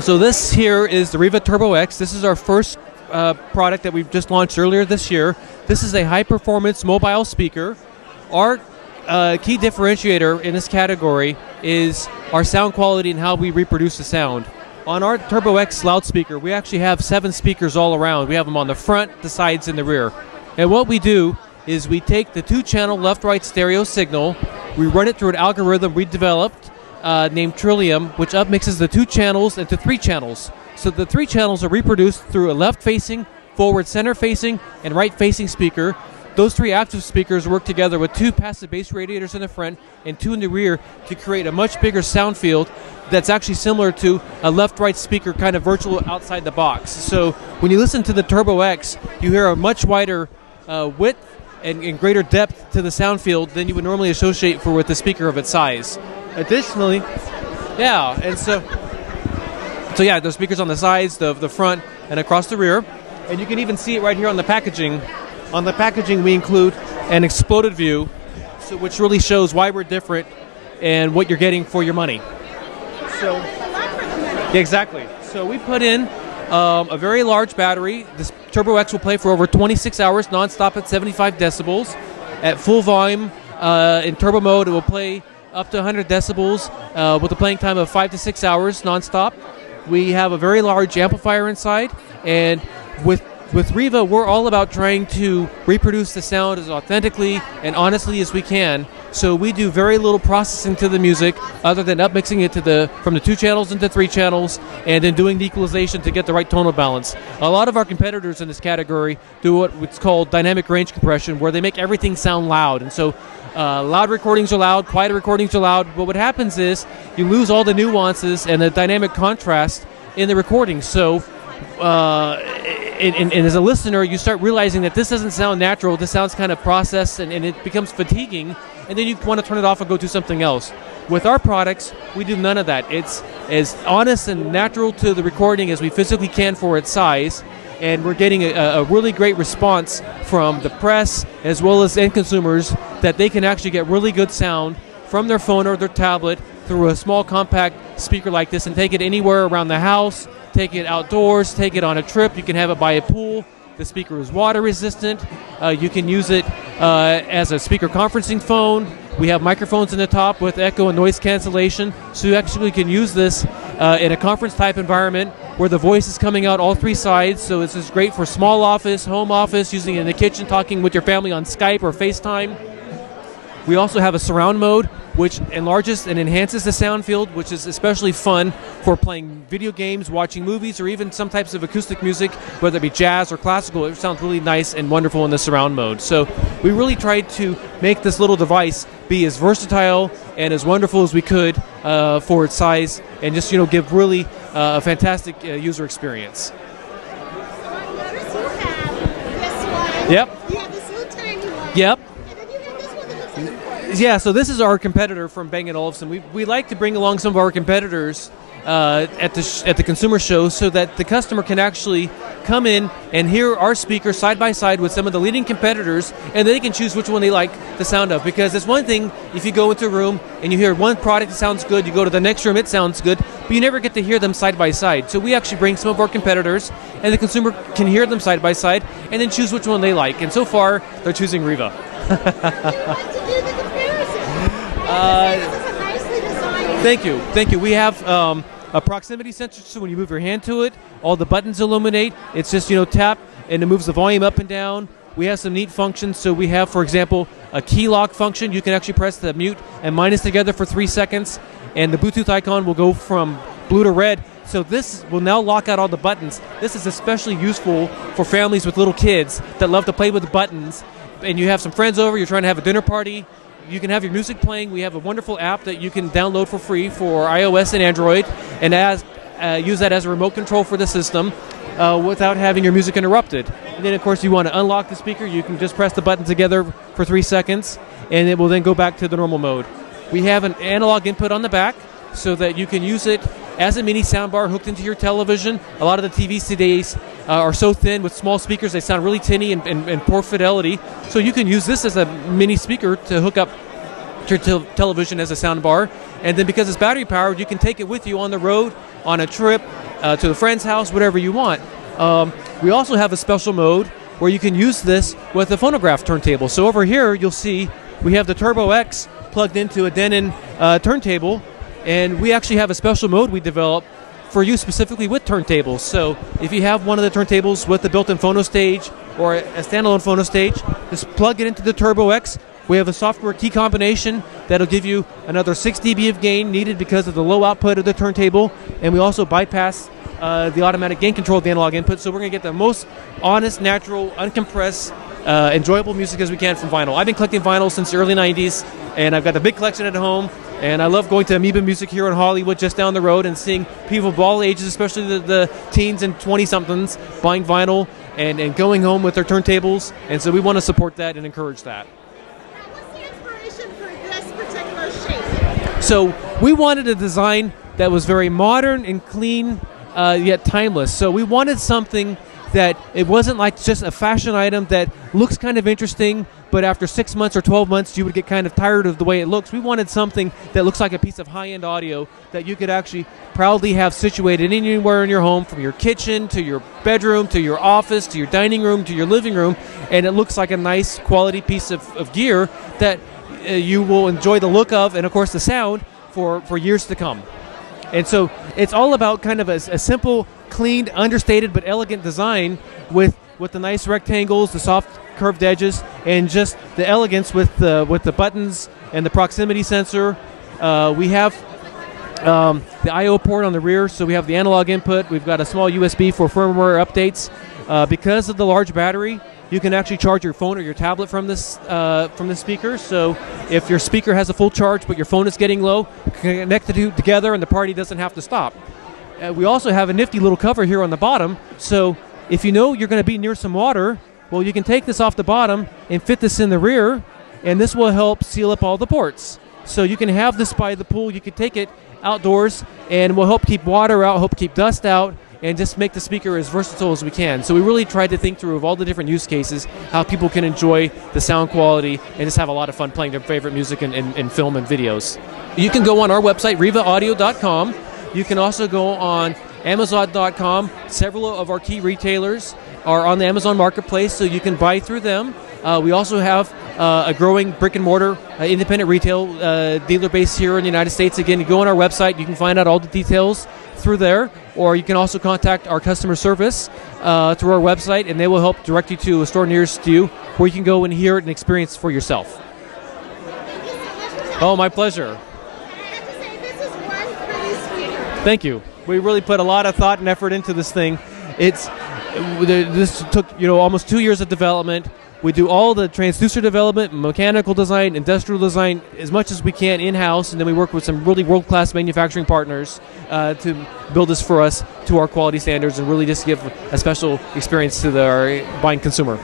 So this here is the Riva Turbo X. This is our first product that we've just launched earlier this year. This is a high-performance mobile speaker. Our key differentiator in this category is our sound quality and how we reproduce the sound. On our Turbo X loudspeaker, we actually have 7 speakers all around. We have them on the front, the sides, and the rear. And what we do is we take the 2-channel left-right stereo signal, we run it through an algorithm we developed named Trillium, which upmixes the 2 channels into 3 channels. So the 3 channels are reproduced through a left-facing, forward center-facing, and right-facing speaker. Those 3 active speakers work together with 2 passive bass radiators in the front and 2 in the rear to create a much bigger sound field that's actually similar to a left-right speaker kind of virtual outside the box. So when you listen to the Turbo X, you hear a much wider width and greater depth to the sound field than you would normally associate with a speaker of its size. Additionally, yeah, and so yeah, the speakers on the sides, the front, and across the rear. And you can even see it right here on the packaging. On the packaging, we include an exploded view, which really shows why we're different and what you're getting for your money. So, yeah, exactly. So we put in a very large battery. This Turbo X will play for over 26 hours nonstop at 75 decibels. At full volume, in turbo mode, it will play up to 100 decibels with a playing time of 5 to 6 hours nonstop. We have a very large amplifier inside, and with Riva, we're all about trying to reproduce the sound as authentically and honestly as we can. So we do very little processing to the music other than upmixing it from the 2 channels into 3 channels and then doing the equalization to get the right tonal balance. A lot of our competitors in this category do what's called dynamic range compression, where they make everything sound loud. And so loud recordings are loud, quiet recordings are loud, but what happens is you lose all the nuances and the dynamic contrast in the recording. So and as a listener, you start realizing that this doesn't sound natural, this sounds kind of processed, and it becomes fatiguing, and then you want to turn it off and go do something else. With our products, we do none of that. It's as honest and natural to the recording as we physically can for its size, and we're getting a really great response from the press as well as end consumers that they can actually get really good sound from their phone or their tablet through a small compact speaker like this and take it anywhere around the house. Take it outdoors, take it on a trip. You can have it by a pool. The speaker is water resistant. You can use it as a speaker conferencing phone. We have microphones in the top with echo and noise cancellation. So you actually can use this in a conference type environment where the voice is coming out all 3 sides. So it's just great for small office, home office, using it in the kitchen, talking with your family on Skype or FaceTime. We also have a surround mode, which enlarges and enhances the sound field, which is especially fun for playing video games, watching movies, or even some types of acoustic music, whether it be jazz or classical. It sounds really nice and wonderful in the surround mode. So we really tried to make this little device be as versatile and as wonderful as we could for its size, and just give really a fantastic user experience. Yep. You have this little tiny one. Yep. And then you have this one that looks like Yeah, so this is our competitor from Bang & Olufsen. We like to bring along some of our competitors at the consumer show so that the customer can actually come in and hear our speakers side by side with some of the leading competitors, and they can choose which one they like the sound of. Because it's one thing if you go into a room and you hear one product that sounds good, you go to the next room, it sounds good, but you never get to hear them side by side. So we actually bring some of our competitors, and the consumer can hear them side by side and then choose which one they like. And so far, they're choosing Riva. Thank you. We have a proximity sensor, so when you move your hand to it, all the buttons illuminate. It's just, tap, and it moves the volume up and down. We have some neat functions. So we have, for example, a key lock function. You can actually press the mute and minus together for 3 seconds, and the Bluetooth icon will go from blue to red. So this will now lock out all the buttons. This is especially useful for families with little kids that love to play with the buttons, and you have some friends over, you're trying to have a dinner party. You can have your music playing. We have a wonderful app that you can download for free for iOS and Android, and use that as a remote control for the system without having your music interrupted. And then, of course, you want to unlock the speaker. You can just press the button together for 3 seconds, and it will then go back to the normal mode. We have an analog input on the back so that you can use it as a mini soundbar hooked into your television. A lot of the TVs today are so thin with small speakers, they sound really tinny and poor fidelity. So you can use this as a mini speaker to hook up television as a sound bar. And then because it's battery powered, you can take it with you on the road, on a trip, to a friend's house, whatever you want. We also have a special mode where you can use this with a phonograph turntable. So over here, you'll see we have the Turbo X plugged into a Denon turntable, and we actually have a special mode we developed for use specifically with turntables. So if you have one of the turntables with the built-in phono stage or a standalone phono stage, just plug it into the Turbo X. We have a software key combination that'll give you another 6 dB of gain needed because of the low output of the turntable, and we also bypass the automatic gain control of the analog input, so we're going to get the most honest, natural, uncompressed, enjoyable music as we can from vinyl. I've been collecting vinyl since the early 90s, and I've got a big collection at home, and I love going to Amoeba Music here in Hollywood just down the road and seeing people of all ages, especially the teens and 20-somethings, buying vinyl and going home with their turntables, and so we want to support that and encourage that. What's the inspiration for this particular shape? So we wanted a design that was very modern and clean, yet timeless. So we wanted something that it wasn't like just a fashion item that looks kind of interesting, but after 6 months or 12 months you would get kind of tired of the way it looks. We wanted something that looks like a piece of high-end audio that you could actually proudly have situated anywhere in your home, from your kitchen to your bedroom to your office to your dining room to your living room, and it looks like a nice quality piece of gear that you will enjoy the look of and of course the sound for years to come. And so it's all about kind of a simple, clean, understated but elegant design with the nice rectangles, the soft curved edges, and just the elegance with the buttons and the proximity sensor. We have the I/O port on the rear, so we have the analog input. We've got a small USB for firmware updates. Because of the large battery, you can actually charge your phone or your tablet from this speaker. So if your speaker has a full charge but your phone is getting low, connect the two together and the party doesn't have to stop. We also have a nifty little cover here on the bottom. So if you know you're going to be near some water, well, you can take this off the bottom and fit this in the rear, and this will help seal up all the ports. So you can have this by the pool. You can take it outdoors, and will help keep water out, help keep dust out, and just make the speaker as versatile as we can. So we really tried to think through of all the different use cases, how people can enjoy the sound quality and just have a lot of fun playing their favorite music in film and videos. You can go on our website, rivaaudio.com. You can also go on Amazon.com. Several of our key retailers are on the Amazon Marketplace, so you can buy through them. We also have a growing brick-and-mortar independent retail dealer base here in the United States. Again, you go on our website, you can find out all the details through there, or you can also contact our customer service through our website, and they will help direct you to a store nearest to you where you can go and hear it and experience for yourself. Thank you so much for talking. Oh, my pleasure. I have to say, this is one pretty speaker. Thank you. We really put a lot of thought and effort into this thing. This took almost 2 years of development. We do all the transducer development, mechanical design, industrial design, as much as we can in-house, and then we work with some really world-class manufacturing partners to build this for us to our quality standards and really just give a special experience to our buying consumer.